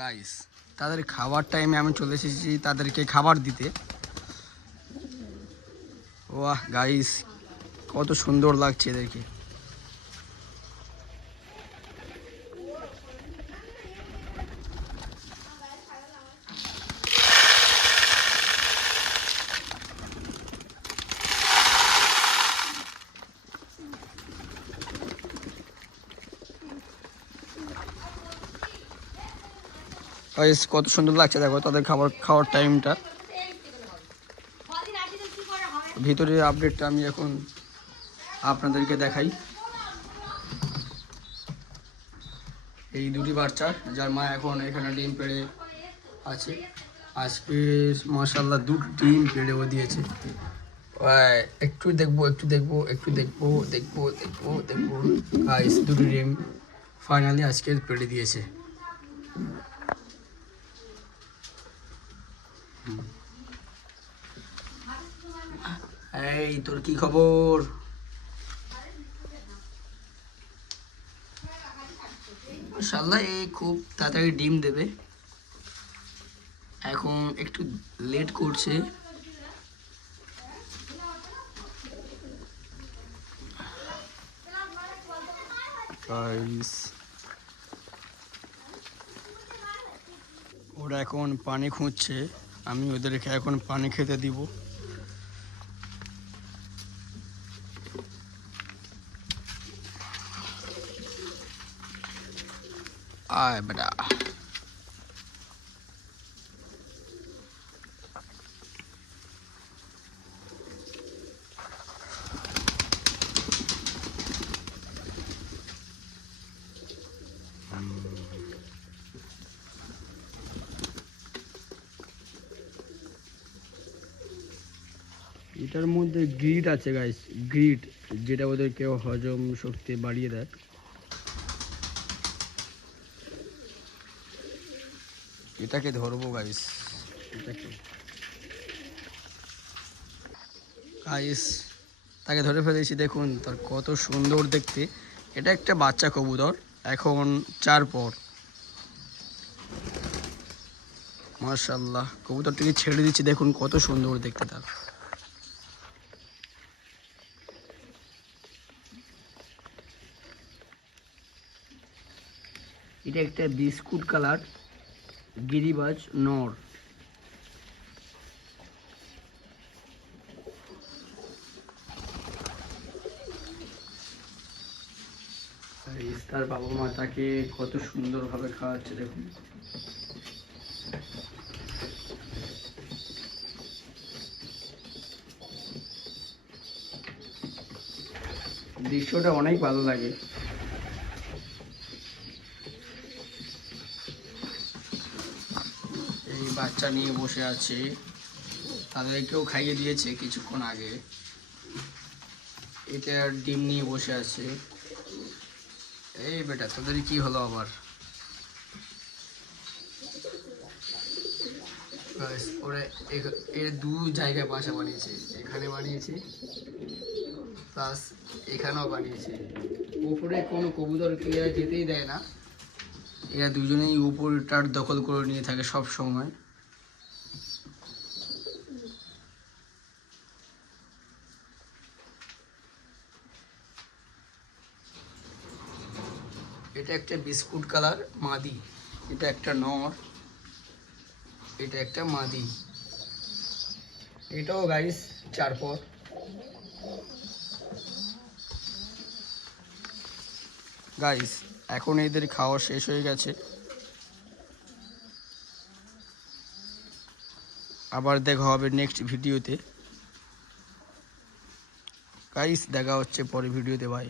Guys তাদের খাবার টাইমে আমি চলে এসেছি তাদেরকে খাবার দিতে। ওয়াহ গাইস, কত সুন্দর লাগছে এদেরকে। গাইস কত সুন্দর লাগছে, দেখো তাদের খাওয়ার টাইমটা। ভিতরের আপডেটটা আমি এখন আপনাদেরকে দেখাই। এই দুটি বাচ্চা যার মা এখন এখানে ডিম পেড়ে আছে। আজকে মাশাআল্লাহ দুটো ডিম পেড়েও দিয়েছে। একটু দেখবো গাইস, দুটো ডিম ফাইনালি আজকে পেড়ে দিয়েছে। এই তোর কি খবর? মাশাআল্লাহ এই খুব তাড়াতাড়ি ডিম দেবে, এখন একটু লেট করছে। ওরা এখন পানি খুঁজছে, আমি ওদেরকে এখন পানি খেতে দিব। আয় বেটা, এটার মধ্যে গ্রিট আছে গাইস, গ্রিট যেটা ওদেরকে হজম শক্তি বাড়িয়ে দেয়। এটাকে ধরবো গাইস, তাকে ধরে ফেলেছি, দেখুন তার কত সুন্দর দেখতে। এটা একটা বাচ্চা কবুতর, এখন 4 পর। মাশাআল্লাহ কবুতরটিকে ছেড়ে দিচ্ছি, দেখুন কত সুন্দর দেখতে তার। এটা একটা বিস্কুট কালার গিরিবাজ নর। তার বাবা মা তাকে কত সুন্দরভাবে খাওয়াচ্ছে, দেখুন। দৃশ্যটা অনেক ভালো লাগে। এই বাচ্চা নিয়ে বসে আছে, তাদেরকেও খাইয়ে দিয়েছে কিছুক্ষণ আগে। এটা ডিম নিয়ে বসে আছে। এই বেটা তোদের কি হলো আবার? ওরা এর 2 জায়গায় বাসা বানিয়েছে, এখানে বানিয়েছে প্লাস এখানেও বানিয়েছে। উপরে কোনো কবুতরকে এরা যেতেই দেয় না, এরা দুজনেই উপরটার দখল করে নিয়ে থাকে সব সময়। এটা একটা বিস্কুট কালার মাদি, এটা একটা নর, এটা একটা মাদি। এটাও গাইস 4 পর। গাইস এখন এদের খাওয়া শেষ হয়ে গেছে, আবার দেখা হবে নেক্সট ভিডিওতে। গাইস দেখা হচ্ছে পরের ভিডিওতে, বাই।